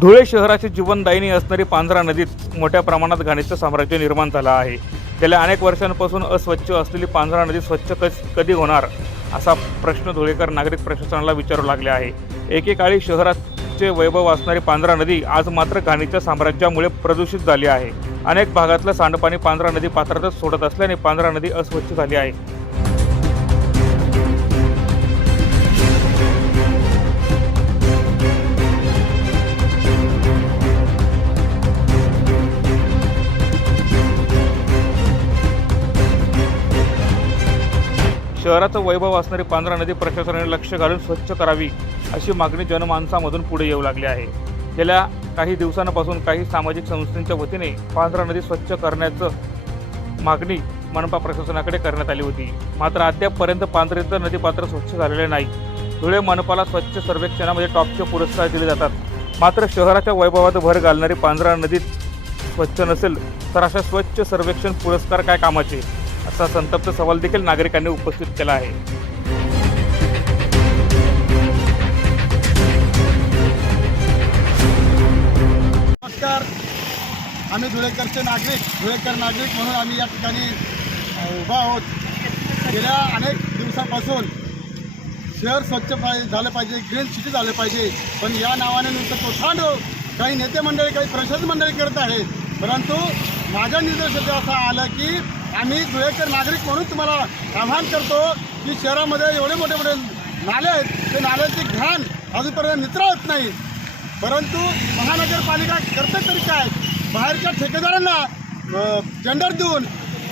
धुळे शहराची जीवनदायिनी असणारी पांझरा नदीत मोठ्या प्रमाणात घाणीचं साम्राज्य निर्माण झालं आहे. गेल्या अनेक वर्षांपासून अस्वच्छ असलेली पांझरा नदी स्वच्छ कस कधी होणार असा प्रश्न धुळेकर नागरिक प्रशासनाला विचारू लागले आहे. एकेकाळी शहराचे वैभव असणारी पांझरा नदी आज मात्र घाणीच्या साम्राज्यामुळे प्रदूषित झाली आहे. अनेक भागातलं सांडपाणी पांझरा नदी पात्रातच सोडत असल्याने पांझरा नदी अस्वच्छ झाली आहे. शहराचं वैभव असणारी पांढरा नदी प्रशासनाने लक्ष घालून स्वच्छ करावी अशी मागणी जनमानसामधून पुढे येऊ लागली आहे. गेल्या काही दिवसांपासून काही सामाजिक संस्थांच्या वतीने पांढरा नदी स्वच्छ करण्याचं मागणी मनपा प्रशासनाकडे करण्यात आली होती. मात्र अद्यापपर्यंत पांढरेचं नदीपात्र स्वच्छ झालेले नाही. धुळे मनपाला स्वच्छ सर्वेक्षणामध्ये टॉपचे पुरस्कार दिले जातात. मात्र शहराच्या वैभवात भर घालणारी पांढरा नदीत स्वच्छ नसेल तर अशा स्वच्छ सर्वेक्षण पुरस्कार काय कामाचे? असा संतप्त सवाल देखील नागरिकांनी उपस्थित केला आहे. नमस्कार. आम्ही धुळेकरचे नागरिक धुळेकर नागरिक म्हणून आम्ही या ठिकाणी उभा आहोत. गेल्या अनेक दिवसापासून शहर स्वच्छ पाहिजे झालं पाहिजे ग्रीन सिटी झालं पाहिजे. पण या नावाने नुसतं कोठांड काही नेते मंडळी काही प्रशासन मंडळी करत आहेत. परंतु माझ्या निर्देशात असं आलं की आम्ही धुळ्याचे नागरिक म्हणून तुम्हाला आव्हान करतो की शहरामध्ये एवढे मोठे मोठे नाले आहेत. ते नाल्याचे घाण अजूनपर्यंत निचरावत नाही. परंतु महानगरपालिका करते तरी काय बाहेरच्या ठेकेदारांना टेंडर देऊन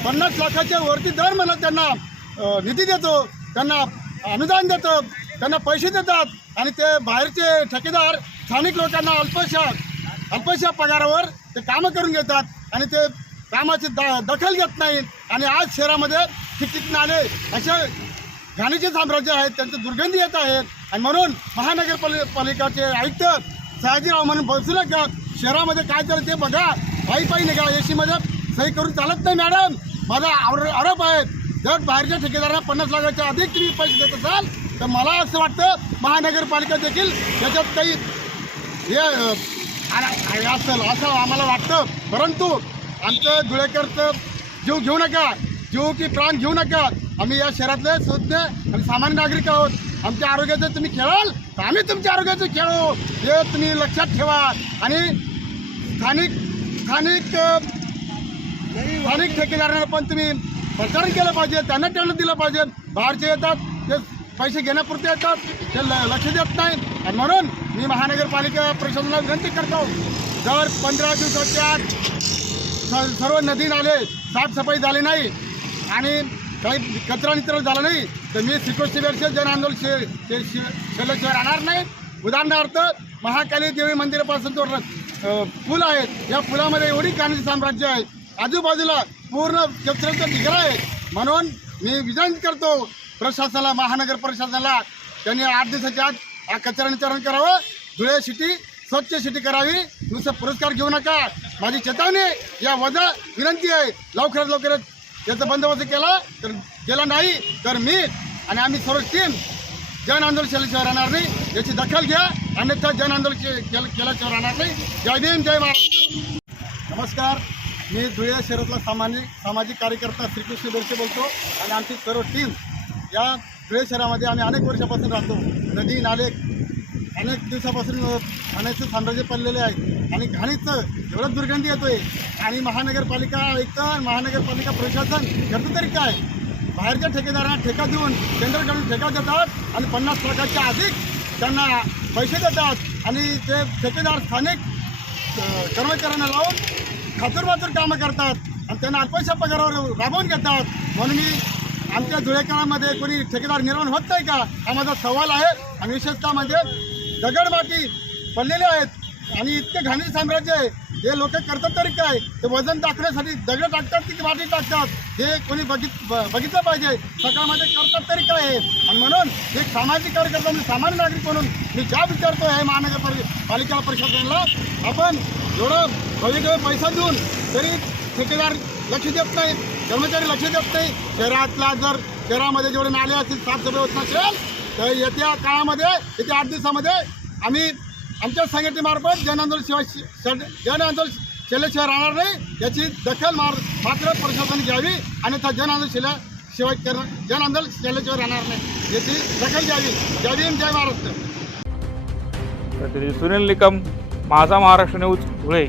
पन्नास लाखाच्या वरती दर मला त्यांना निधी देतो. त्यांना अनुदान देतो. त्यांना पैसे देतात. आणि ते बाहेरचे ठेकेदार स्थानिक लोकांना अल्पशा अल्पशा पगारावर ते कामं करून घेतात. आणि ते कामाची द दखल घेत नाहीत. आणि आज शहरामध्ये ठिकठिकाणी आले असे घाणीचे साम्राज्य आहेत त्यांचे दुर्गंधी येत आहेत. आणि म्हणून महानगरपालि पालिकाचे आयुक्त सयाजीराव म्हणून बसू नका शहरामध्ये काय चाललं ते बघा. पायी पायी निघा एसीमध्ये सही करून चालत नाही मॅडम. माझा आरो- आरोप आहे. जर बाहेरच्या ठेकेदारांना पन्नास लाखाच्या अधिक तुम्ही पैसे देत असाल तर मला असं वाटतं महानगरपालिका देखील त्याच्यात काही हे असेल असं आम्हाला वाटतं. परंतु आमचं धुळेकरचं जीव घेऊ नका. जीव की प्राण घेऊ नका. आम्ही या शहरातले सुज्ञ आणि सामान्य नागरिक आहोत. आमच्या आरोग्याचं तुम्ही खेळाल तर आम्ही तुमच्या आरोग्याचं खेळू. हे तुम्ही लक्षात ठेवा. आणि स्थानिक स्थानिक स्थानिक ठेकेदारांना पण तुम्ही प्रचारण केलं पाहिजे त्यांना त्यांना दिलं पाहिजे. बाहेरचे येतात ते पैसे घेण्यापुरते येतात ते ल- लक्ष देत नाही आणि म्हणून मी महानगरपालिका प्रशासनाला विनंती करतो दर पंधरा दिवसाच्या आत सर्व नदी नाले साफसफाई झाली नाही आणि काही कचरा निचरा झाला नाही तर मी श्रीकृष्ण वर्ष जन आंदोलन शे शे- शे- शिल्लकशिवाय राहणार नाही. उदाहरणार्थ महाकाली देवी मंदिरापासून जो पूल आहे या पुलामध्ये एवढी कानाचे साम्राज्य आहे. आजूबाजूला पूर्ण कचऱ्याचं ढिगरा आहे. म्हणून मी विनंती करतो प्रशासनाला महानगर प्रशासनाला त्यांनी आठ दिवसाच्या आत हा कचरा निचरण करावं. धुळे सिटी स्वच्छ शेती करावी नुसतं पुरस्कार घेऊ नका. माझी चेतावणी या वजा विनंती आहे. लवकरात लवकरात याचा बंदोबस्त केला तर केला नाही तर मी आणि आम्ही सर्व टीम जन आंदोलन केल्याशिवाय राहणार नाही. याची दखल घ्या. अन्यथा जन आंदोलन केल्याशिवाय राहणार नाही. जय भीम जय महाराष्ट्र नमस्कार. मी धुळे शहरातला सामाजिक सामाजिक कार्यकर्ता श्रीकृष्ण दोरशे बोलतो आणि आमची सर्व टीम या धुळे शहरामध्ये आम्ही अनेक वर्षापासून राहतो. नदी नाले अनेक दिवसापासून अनेक साम्राज्य पडलेले आहेत. आणि घाणीचं एवढं दुर्गंधी येतोय. आणि महानगरपालिका आयुक्त महानगरपालिका प्रशासन करतं तरी काय? बाहेरच्या ठेकेदारांना ठेका देऊन टेंडर काढून ठेका देतात आणि पन्नास लाखाच्या अधिक त्यांना पैसे देतात. आणि ते ठेकेदार स्थानिक कर्मचाऱ्यांना लावून खातूरमातूर कामं करतात आणि त्यांना अल्पशा पगारावर राबवून घेतात म्हणून मी आमच्या धुळेकरांमध्ये कोणी ठेकेदार निर्माण होत नाही का? हा माझा सवाल आहे. आणि विशेषतः म्हणजे दगडमाटी पडलेले आहेत. आणि इतके घाणी साम्राज्य आहे. हे लोक करतात तरी काय? ते वजन टाकण्यासाठी दगड टाकतात की माती टाकतात? हे कोणी बघित ब- बघितलं पाहिजे. सकाळमध्ये करतात तरी काय? आहे आणि म्हणून एक सामाजिक कार्यकर्ता म्हणजे सामान्य नागरिक म्हणून मी ज्या विचारतो आहे महानगर पालिका प्रशासनाला आपण एवढं भविष्य पैसा देऊन तरी ठेकेदार लक्ष देत नाही कर्मचारी लक्ष देत नाही. शहरातला जर शहरामध्ये जेवढे नाले असतील साफसफाई होत नसेल तर येत्या काळामध्ये येत्या आठ दिवसामध्ये आम्ही आमच्या संघटनेमार्फत जनआंदोलन शिवाय जन शिल्याशिवाय राहणार नाही. याची दखल मार मात्र प्रशासन घ्यावी आणि त्या जनआंदोलन शिल्या शिवाय करणं जन शिल्याशिवाय राहणार नाही. याची दखल घ्यावी. जय भीम जय महाराष्ट्र. प्रतिनिधी सुनील निकम माझा महाराष्ट्र न्यूज धुळे.